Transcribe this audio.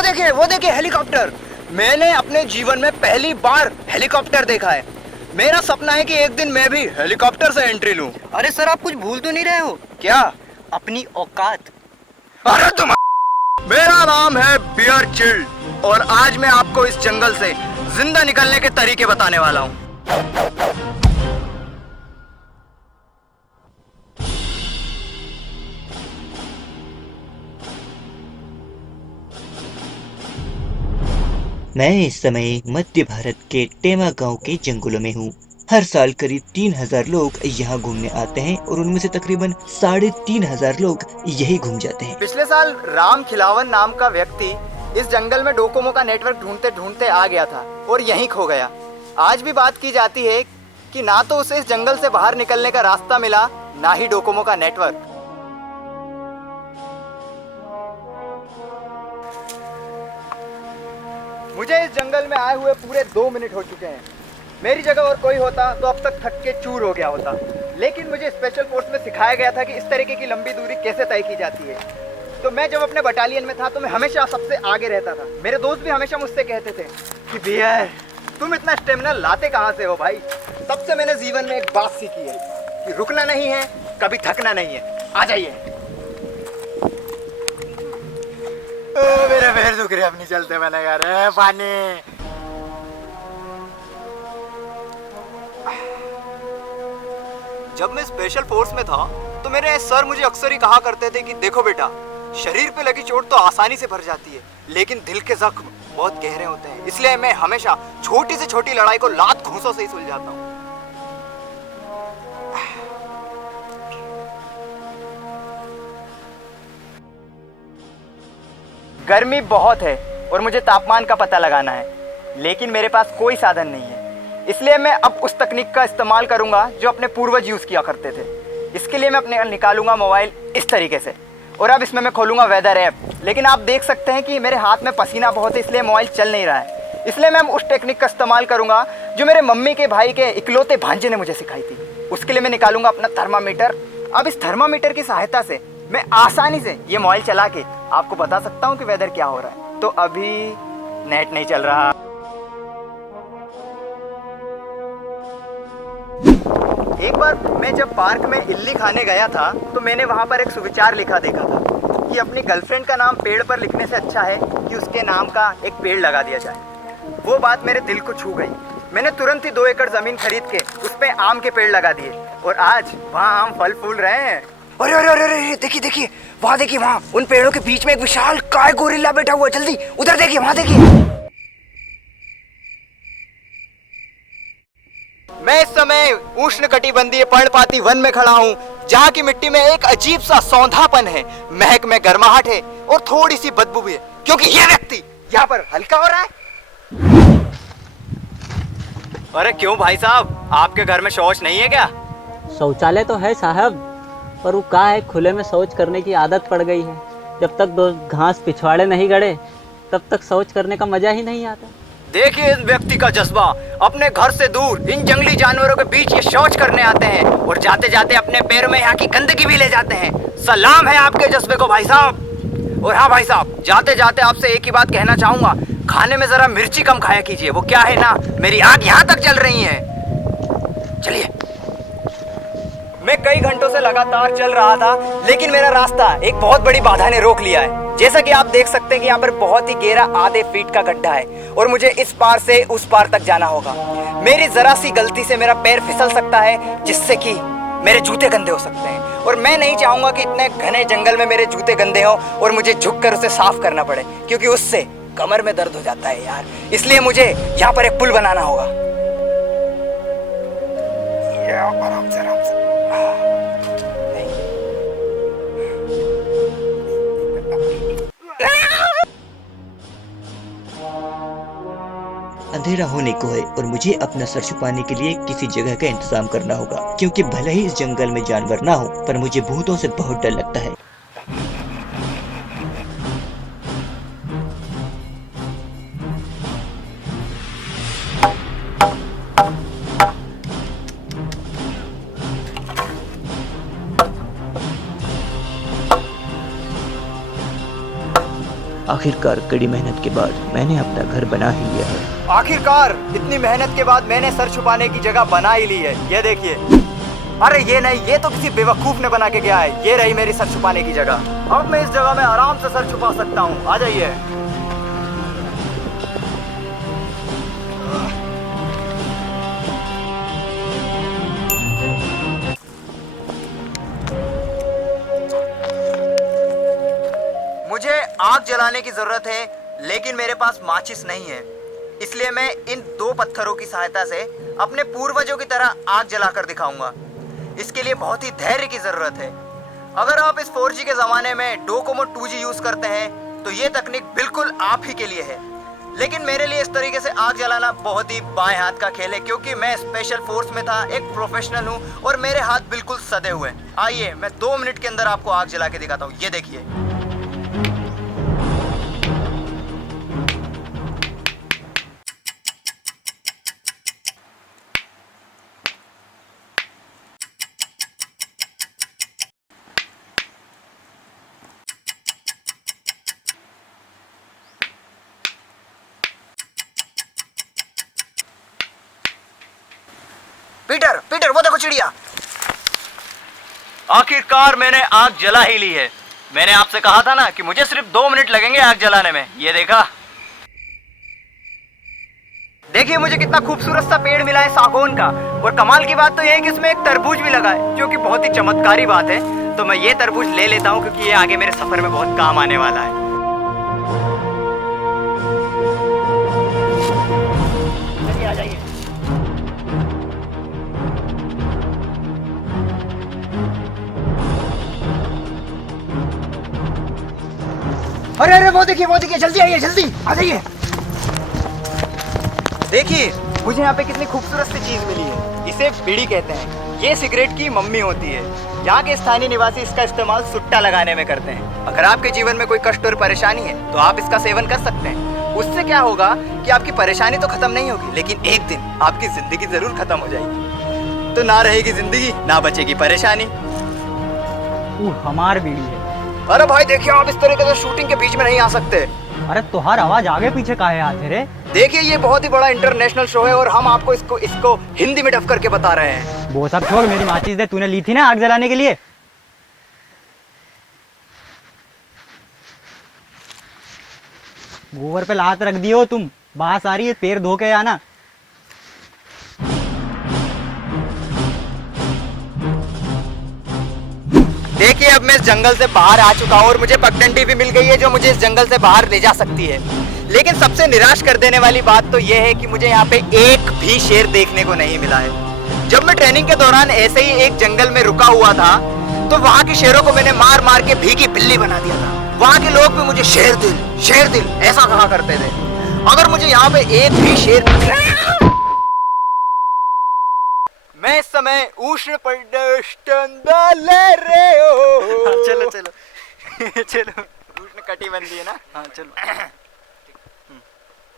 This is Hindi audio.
वो देखिए हेलीकॉप्टर। मैंने अपने जीवन में पहली बार हेलीकॉप्टर देखा है। मेरा सपना है कि एक दिन मैं भी हेलीकॉप्टर से एंट्री लूं। अरे सर, आप कुछ भूल तो नहीं रहे हो? क्या? अपनी औकात। अरे तुम। मेरा नाम है बियर चिल्ड और आज मैं आपको इस जंगल से जिंदा निकलने के तरीके बताने वाला हूँ। मैं इस समय मध्य भारत के टेमा गांव के जंगलों में हूँ। हर साल करीब 3000 लोग यहाँ घूमने आते हैं और उनमें से तकरीबन 3500 लोग यही घूम जाते हैं। पिछले साल राम खिलावन नाम का व्यक्ति इस जंगल में डोकोमो का नेटवर्क ढूंढते ढूंढते आ गया था और यहीं खो गया। आज भी बात की जाती है कि ना तो उसे इस जंगल से बाहर निकलने का रास्ता मिला, ना ही डोकोमो का नेटवर्क। मुझे इस जंगल में आए हुए पूरे 2 मिनट हो चुके हैं। मेरी जगह और कोई होता तो अब तक थक के चूर हो गया होता, लेकिन मुझे स्पेशल फोर्स में सिखाया गया था कि इस तरीके की लंबी दूरी कैसे तय की जाती है। तो मैं जब अपने बटालियन में था तो मैं हमेशा सबसे आगे रहता था। मेरे दोस्त भी हमेशा मुझसे कहते थे कि भैया तुम इतना स्टेमिना लाते कहाँ से हो भाई। तब से मैंने जीवन में एक बात सीखी है कि रुकना नहीं है, कभी थकना नहीं है। आ जाइए। मेरे पैर दुख रहे, अपनी चलते बने गा रहे पानी। जब मैं स्पेशल फोर्स में था तो मेरे सर मुझे अक्सर ही कहा करते थे कि देखो बेटा, शरीर पे लगी चोट तो आसानी से भर जाती है, लेकिन दिल के जख्म बहुत गहरे होते हैं। इसलिए मैं हमेशा छोटी से छोटी लड़ाई को लात घूंसों से ही सुलझाता हूँ। गर्मी बहुत है और मुझे तापमान का पता लगाना है, लेकिन मेरे पास कोई साधन नहीं है। इसलिए मैं अब उस तकनीक का इस्तेमाल करूंगा जो अपने पूर्वज यूज़ किया करते थे। इसके लिए मैं अपने निकालूंगा मोबाइल इस तरीके से और अब इसमें मैं खोलूंगा वेदर ऐप। लेकिन आप देख सकते हैं कि मेरे हाथ में पसीना बहुत है, इसलिए मोबाइल चल नहीं रहा है। इसलिए मैं उस टेक्निक का इस्तेमाल करूंगा जो मेरे मम्मी के भाई के इकलौते भांजे ने मुझे सिखाई थी। उसके लिए मैं निकालूंगा अपना थर्मामीटर। अब इस थर्मामीटर की सहायता से मैं आसानी से ये मोबाइल चला के आपको बता सकता हूँ कि वेदर क्या हो रहा है। तो अभी नेट नहीं चल रहा। एक बार मैं जब पार्क में इल्ली खाने गया था तो मैंने वहाँ पर एक सुविचार लिखा देखा था कि अपनी गर्लफ्रेंड का नाम पेड़ पर लिखने से अच्छा है कि उसके नाम का एक पेड़ लगा दिया जाए। वो बात मेरे दिल को छू गई। मैंने तुरंत ही 2 एकड़ जमीन खरीद के उस पे आम के पेड़ लगा दिए और आज वहाँ आम फल फूल रहे हैं। अरे अरे अरे अरे देखिए देखिए, वहाँ देखिए, वहाँ उन पेड़ों के बीच में एक विशाल काय गोरिल्ला बैठा हुआ है। जल्दी उधर देखिए, वहाँ देखिए। मैं इस समय उष्णकटिबंधीय पर्णपाती वन में खड़ा हूँ, जहाँ की मिट्टी में एक अजीब सा सौंधापन है, महक में गर्माहट है और थोड़ी सी बदबू भी है, क्योंकि ये व्यक्ति यहाँ पर हल्का हो रहा है। अरे क्यों भाई साहब, आपके घर में शौच नहीं है क्या? शौचालय तो है साहब, पर वो क्या है, खुले में शौच करने की आदत पड़ गई है। जब तक 2 घास पिछवाड़े नहीं गड़े तब तक शौच करने का मजा ही नहीं आता। देखिए इस व्यक्ति का जज्बा, अपने घर से दूर इन जंगली जानवरों के बीच ये शौच करने आते हैं और जाते जाते अपने पैरों में यहाँ की गंदगी भी ले जाते हैं। सलाम है आपके जज्बे को भाई साहब। और हाँ भाई साहब, जाते जाते आपसे एक ही बात कहना चाहूंगा, खाने में जरा मिर्ची कम खाया कीजिए। वो क्या है ना, मेरी आंख यहाँ तक चल रही है। चलिए। मैं कई घंटों से लगातार चल रहा था, लेकिन मेरा रास्ता एक बहुत बड़ी बाधा ने रोक लिया है। जैसा कि आप देख सकते हैं कि यहाँ पर बहुत ही गहरा आधे फीट का गड्ढा है और मुझे इस पार से उस पार तक जाना होगा। मेरी जरा सी गलती से मेरा पैर फिसल सकता है, जिससे कि मेरे जूते गंदे हो सकते हैं और मैं नहीं चाहूंगा कि इतने घने जंगल में मेरे जूते गंदे हों और मुझे झुककर उसे साफ करना पड़े, क्योंकि उससे कमर में दर्द हो जाता है यार। इसलिए मुझे यहाँ पर एक पुल बनाना होगा। आराम से आराम से। अंधेरा होने को है और मुझे अपना सर छुपाने के लिए किसी जगह का इंतजाम करना होगा, क्योंकि भले ही इस जंगल में जानवर ना हो, पर मुझे भूतों से बहुत डर लगता है। आखिरकार कड़ी मेहनत के बाद मैंने अपना घर बना ही लिया है। आखिरकार इतनी मेहनत के बाद मैंने सर छुपाने की जगह बना ही ली है। ये देखिए। अरे ये नहीं, ये तो किसी बेवकूफ ने बना के गया है। ये रही मेरी सर छुपाने की जगह। अब मैं इस जगह में आराम से सर छुपा सकता हूँ। आ जाइए। मुझे आग जलाने की जरूरत है, लेकिन मेरे पास माचिस नहीं है। इसलिए मैं इन 2 पत्थरों की सहायता से अपने पूर्वजों की तरह आग जलाकर दिखाऊंगा। इसके लिए बहुत ही धैर्य की जरूरत है। अगर आप इस 4G के जमाने में डोकोमो 2G यूज करते हैं तो ये तकनीक बिल्कुल आप ही के लिए है। लेकिन मेरे लिए इस तरीके से आग जलाना बहुत ही बाएं हाथ का खेल है, क्योंकि मैं स्पेशल फोर्स में था, एक प्रोफेशनल हूँ और मेरे हाथ बिल्कुल सदे हुए हैं। आइए मैं 2 मिनट के अंदर आपको आग जला के दिखाता हूँ। ये देखिए। पीटर, पीटर, वो देखो चिड़िया। आखिरकार मैंने आग जला ही ली है। मैंने आपसे कहा था ना कि मुझे सिर्फ 2 मिनट लगेंगे आग जलाने में। ये देखा। देखिए मुझे कितना खूबसूरत सा पेड़ मिला है सागौन का। और कमाल की बात तो यह है कि इसमें एक तरबूज भी लगा है, जो कि बहुत ही चमत्कारी बात है। तो मैं ये तरबूज ले लेता हूँ, क्योंकि ये आगे मेरे सफर में बहुत काम आने वाला है। चलिए आ जाइए। अरे अरे वो देखिए, जल्दी आइए, जल्दी आ जाइए। देखिए मुझे यहाँ पे कितनी खूबसूरत सी चीज मिली है। इसे बीड़ी कहते हैं। ये सिगरेट की मम्मी होती है। यहाँ के स्थानीय निवासी इसका इस्तेमाल सुट्टा लगाने में करते हैं। अगर आपके जीवन में कोई कष्ट और परेशानी है तो आप इसका सेवन कर सकते हैं। उससे क्या होगा कि आपकी परेशानी तो खत्म नहीं होगी, लेकिन एक दिन आपकी जिंदगी जरूर खत्म हो जाएगी। तो ना रहेगी जिंदगी, ना बचेगी परेशानी। हमार बीड़ी है। अरे भाई देखिए, आप इस तरीके से शूटिंग के बीच में नहीं आ सकते। अरे तुहार आवाज आगे पीछे काहे आते रे? देखिए ये बहुत ही बड़ा इंटरनेशनल शो है और हम आपको इसको हिंदी में डब करके बता रहे हैं। वो सब छोड़, मेरी माचिस दे। तूने ली थी ना आग जलाने के लिए। गोबर पे लात रख दियो तुम। बांस आ रही है, पैर धो के आना। देखिए अब मैं इस जंगल से बाहर आ चुका हूँ और मुझे पगडंडी भी मिल गई है, जो मुझे इस जंगल से बाहर ले जा सकती है। लेकिन सबसे निराश कर देने वाली बात तो यह है कि मुझे यहाँ पे एक भी शेर देखने को नहीं मिला है। जब मैं ट्रेनिंग के दौरान ऐसे ही एक जंगल में रुका हुआ था तो वहाँ के शेरों को मैंने मार मार के भीगी बिल्ली बना दिया था। वहाँ के लोग भी मुझे शेर दिल ऐसा कहा करते थे। अगर मुझे यहाँ पे एक भी शेर, मैं इस समय उष्ण प्रदेश चलो चलो चलो उष्ण कटिबंधी है ना। हाँ चलो।